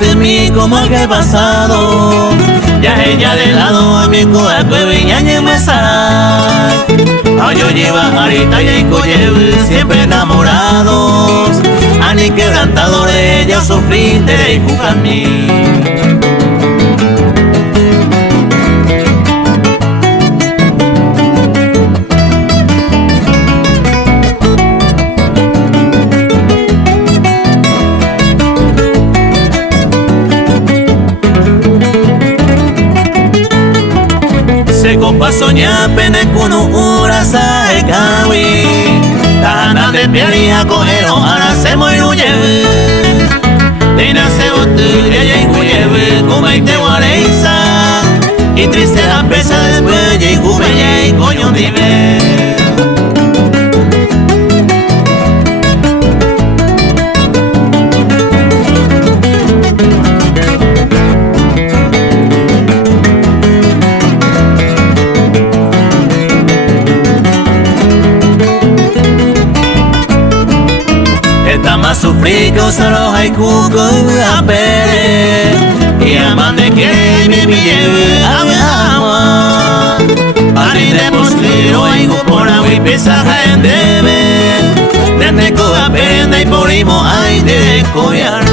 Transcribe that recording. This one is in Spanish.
de mí como el que he pasado. Ya ella de lado mi coa viña y mesa. Yo lleva ahorita y coye siempre enamorados. Ani quebrantadores yo sufrí de jugar mí. Se compa soñar pene kuno urasa e kawi. Tahana de piaria coero ahora se muero lleve. Dina se botu ya incuyeve como y te guareiza. Y triste la pesa después ya incube y coño vive. Más sufrí que solo hay cuco a pere y amante que me lleve a mi agua. Ari de postero y por agua y pesaje en debe. Desde coa pena y por imo hay de collar.